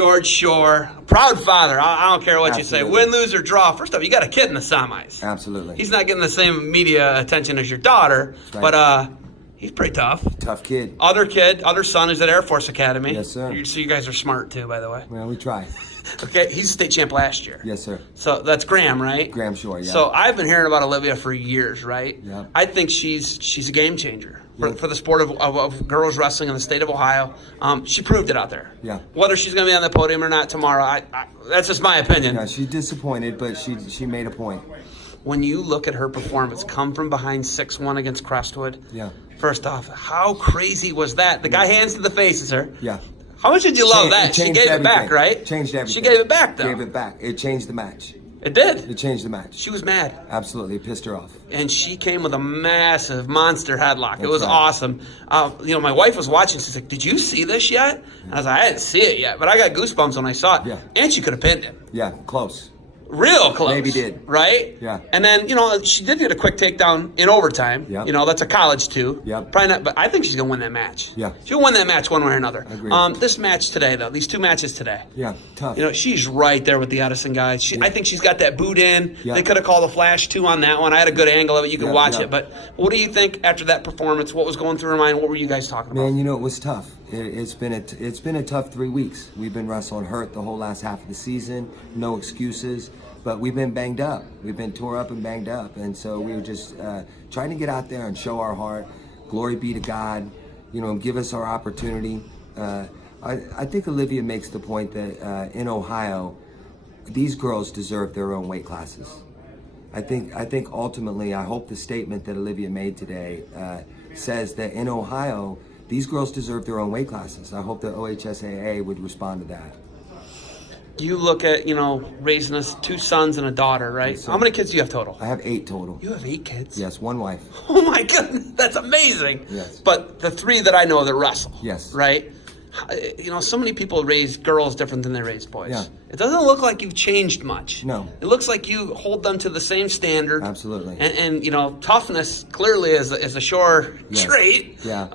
George Shore, proud father. I don't care what Absolutely. you say, win, lose, or draw. First off, you got a kid in the semis. Absolutely. He's not getting the same media attention as your daughter, right. but he's pretty tough. Tough kid. Other son is at Air Force Academy. Yes, sir. So you guys are smart too, by the way. Well, we try. Okay, he's a state champ last year. Yes, sir. So that's Graham, right? Graham Shore, yeah. So I've been hearing about Olivia for years, right? Yeah. I think she's a game changer Yeah. for the sport of girls wrestling in the state of Ohio. She proved it out there. Yeah. Whether she's going to be on the podium or not tomorrow, that's just my opinion. Yeah, she's disappointed, but she made a point. When you look at her performance, come from behind 6-1 against Crestwood. Yeah. First off, how crazy was that? The guy hands to the faces, her. Yeah. How much did you love that? She gave it back, right? Changed everything. She gave it back, though. Gave it back. It changed the match. It did. It changed the match. She was mad. Absolutely. It pissed her off. And she came with a massive monster headlock. It That's was right. awesome. My wife was watching. She's like, "Did you see this yet?" And I was like, "I didn't see it yet, but I got goosebumps when I saw it." Yeah. And she could have pinned him. Yeah, close. Real close. Maybe did. Right? Yeah. And then, she did get a quick takedown in overtime. Yep. That's a college too. Yep. Probably not, but I think she's going to win that match. Yeah. She'll win that match one way or another. Agreed. This match today, though, these two matches today. Yeah, tough. She's right there with the Edison guys. I think she's got that boot in. Yeah. They could have called a flash 2 on that one. I had a good angle of it. You can Yeah, watch yeah. it. But what do you think after that performance? What was going through her mind? What were you guys talking about? Man, it was tough. It's been a tough 3 weeks. We've been wrestling hurt the whole last half of the season. No excuses. But we've been banged up. We've been tore up and banged up. And so we were just trying to get out there and show our heart. Glory be to God. Give us our opportunity. I think Olivia makes the point that in Ohio, these girls deserve their own weight classes. I think ultimately, I hope the statement that Olivia made today says that in Ohio, these girls deserve their own weight classes. I hope the OHSAA would respond to that. You look at, raising us 2 sons and a daughter, right? Yes, sir. How many kids do you have total? I have 8 total. You have 8 kids? Yes, 1 wife. Oh, my goodness. That's amazing. Yes. But the 3 that I know that wrestle. Yes. Right? So many people raise girls different than they raise boys. Yeah. It doesn't look like you've changed much. No. It looks like you hold them to the same standard. Absolutely. And toughness clearly is a Shore Yes. trait. Yeah.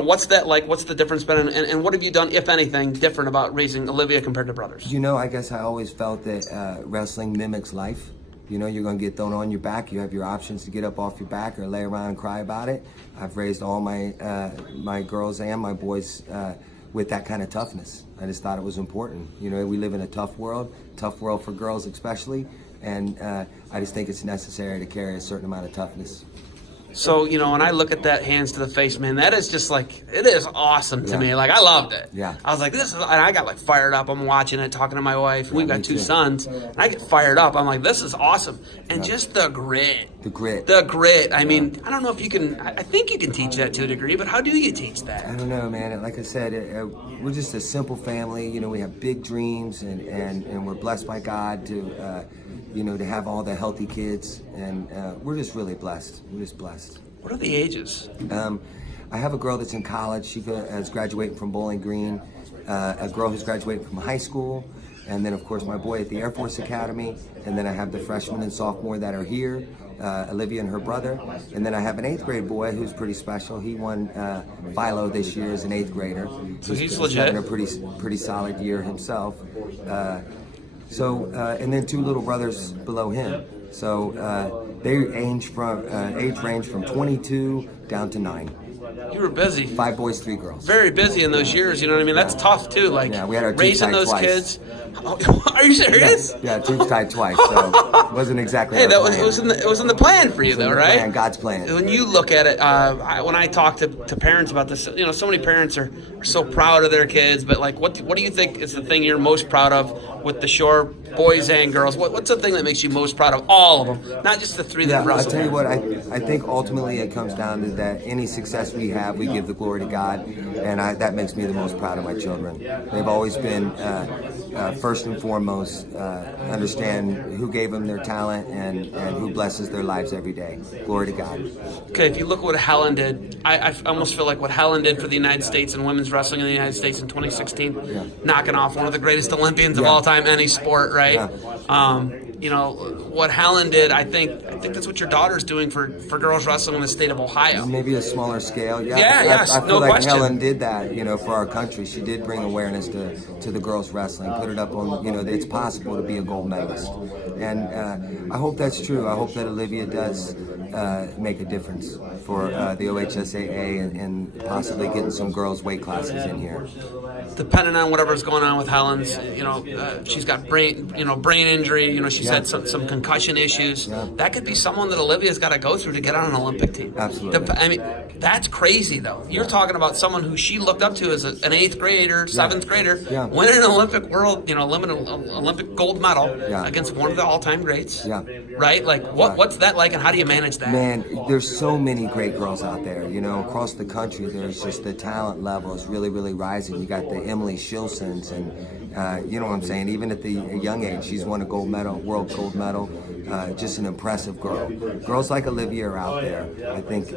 What's that like? What's the difference been? And what have you done, if anything, different about raising Olivia compared to brothers? I guess I always felt that wrestling mimics life. You're going to get thrown on your back. You have your options to get up off your back or lay around and cry about it. I've raised all my girls and my boys with that kind of toughness. I just thought it was important. We live in a tough world for girls especially, and I just think it's necessary to carry a certain amount of toughness. So, when I look at that hands to the face, man, that is just it is awesome to me. I loved it. Yeah. I was like, and I got fired up. I'm watching it, talking to my wife. We've got me 2 too. sons. And I get fired up. I'm like, this is awesome. And just the grit. The grit. The grit. I mean, I don't know if you can, I think you can teach that to a degree, but how do you teach that? I don't know, man. Like I said, we're just a simple family. We have big dreams, and we're blessed by God to have all the healthy kids, and we're just really blessed. We're just blessed. What are the ages? I have a girl that's in college. She is graduating from Bowling Green. A girl who's graduating from high school. And then, of course, my boy at the Air Force Academy. And then I have the freshman and sophomore that are here, Olivia and her brother. And then I have an 8th grade boy who's pretty special. He won Philo this year as an 8th grader. So he's having legit. a pretty solid year himself. And then 2 little brothers below him. So they range from age range from 22 down to 9. You were busy. 5 boys, 3 girls. Very busy in those years, you know what I mean? That's tough too. Yeah, we had our tubes raising tied those twice. kids. Oh, are you serious? Yeah, tubes tied twice, so it wasn't exactly. Hey, our that was plan. it was in the plan for you It was though, in the right? plan, God's plan. When you look at it, when I talk to parents about this, so many parents are so proud of their kids, but what do you think is the thing you're most proud of with the Shore boys and girls? What's the thing that makes you most proud of all of them, not just the 3 that Yeah, I'll wrestle? tell you what, I think ultimately it comes down to that any success we have, we give the glory to God, and that makes me the most proud of my children. They've always been, first and foremost, understand who gave them their talent and who blesses their lives every day. Glory to God. Okay, if you look at what Helen did, I almost feel like what Helen did for the United States and women's wrestling in the United States in 2016, knocking off one of the greatest Olympians of Yeah. all time, any sport, right? Yeah. you know, what Helen did, I think that's what your daughter's doing for girls wrestling in the state of Ohio. Maybe a smaller scale. Yeah, I feel no like question. Helen did that, you know, for our country. She did bring awareness to the girls wrestling, put it up on, you know, that it's possible to be a gold medalist. And I hope that's true. I hope that Olivia does make a difference for the OHSAA and possibly getting some girls weight classes in here. Depending on whatever's going on with Helen's, you know, she's got brain injury. You know, she's had some concussion issues. Yeah. That could be someone that Olivia's got to go through to get on an Olympic team. Absolutely. I mean, that's crazy though. You're talking about someone who she looked up to as an 8th grader, 7th grader, winning an Olympic Olympic gold medal against one of the all-time greats. Yeah. Right? Like, what's that like, and how do you manage that? Man, there's so many great girls out there. You know, across the country, there's just the talent level is really, really rising. You got the Emily Shilsons, and you know what I'm saying. Even at the young age, she's won a world gold medal. Just an impressive girl. Girls like Olivia are out there. I think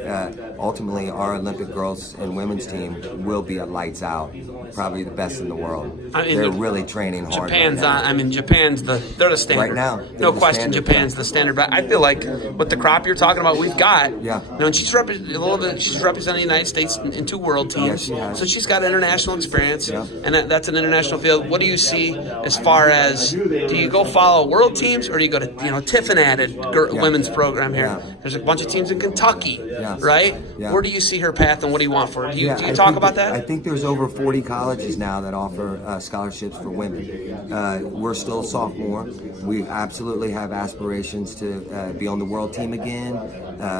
ultimately our Olympic girls and women's team will be at lights out. Probably the best in the world. I mean, they're really training hard. Japan's right now. I mean, they're the standard right now. No question, Japan's the standard. But I feel like with the crop you're talking about, we've got. Yeah. You know, and she's representing the United States in 2 world teams. Yes, she has. So she's got international experience, Yeah. and that's an international field. What do you see as far as, do you go follow world teams, or do you go to, you know, Tiffin added women's program here? Yeah. There's a bunch of teams in Kentucky, right? Yeah. Where do you see her path, and what do you want for her? Do you I talk think about that? I think there's over 40 colleges now that offer scholarships for women. We're still a sophomore. We absolutely have aspirations to be on the world team again,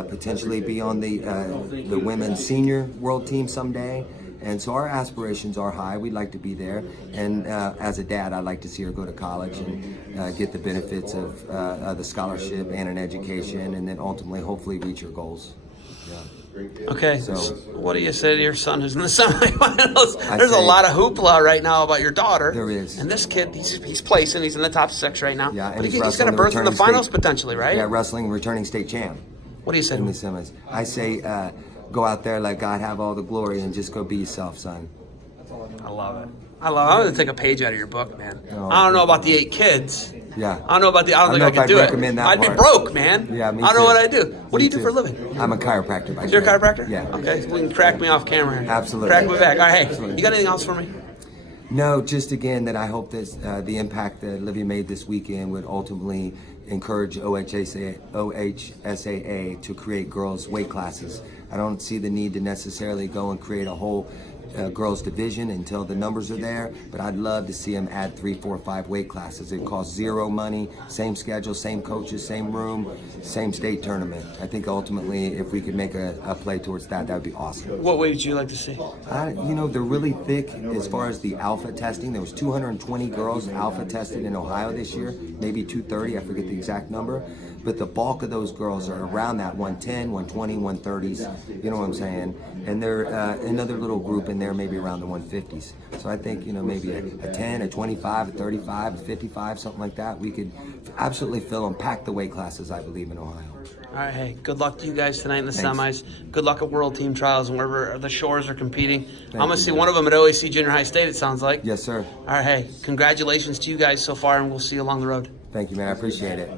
potentially be on the women's senior world team someday. And so our aspirations are high. We'd like to be there. And as a dad, I'd like to see her go to college and get the benefits of the scholarship and an education, and then ultimately, hopefully, reach her goals. Yeah. Okay, so what do you say to your son who's in the semifinals? There's a lot of hoopla right now about your daughter. There is. And this kid, he's placing. He's in the top 6 right now. Yeah, but and he's going to berth in the finals potentially, right? Yeah, wrestling returning state champ. What do you say? In the semis. I say go out there, let God have all the glory, and just go be yourself, son. I love it. I'm going to take a page out of your book, man. I don't know about the 8 kids. Yeah. I don't think I could do it. I'd be broke, man. Yeah, me I don't know too. what I do. What do you do too. for a living? I'm a chiropractor. By You're a trade. chiropractor? Yeah. Okay, so we can crack me off camera here. Absolutely. Crack me back. All right, hey, Absolutely. you got anything else for me? No, just again that I hope that the impact that Olivia made this weekend would ultimately encourage OHSAA to create girls' weight classes. I don't see the need to necessarily go and create a whole girls division until the numbers are there, but I'd love to see them add 3, 4, 5 weight classes. It costs zero money, same schedule, same coaches, same room, same state tournament. I think ultimately if we could make a play towards that, that would be awesome. What weight would you like to see? You know, they're really thick as far as the alpha testing. There was 220 girls alpha tested in Ohio this year, maybe 230, I forget the exact number. But the bulk of those girls are around that 110, 120, 130s, you know what I'm saying? And they're another little group in there maybe around the 150s. So I think, you know, maybe a 10, a 25, a 35, a 55, something like that. We could absolutely fill and pack the weight classes, I believe, in Ohio. All right, hey, good luck to you guys tonight in the Thanks. semis. Good luck at World Team Trials and wherever the Shores are competing. I'm going to see one of them at OAC Junior High State, it sounds like. Yes, sir. All right, hey, congratulations to you guys so far, and we'll see you along the road. Thank you, man. I appreciate it.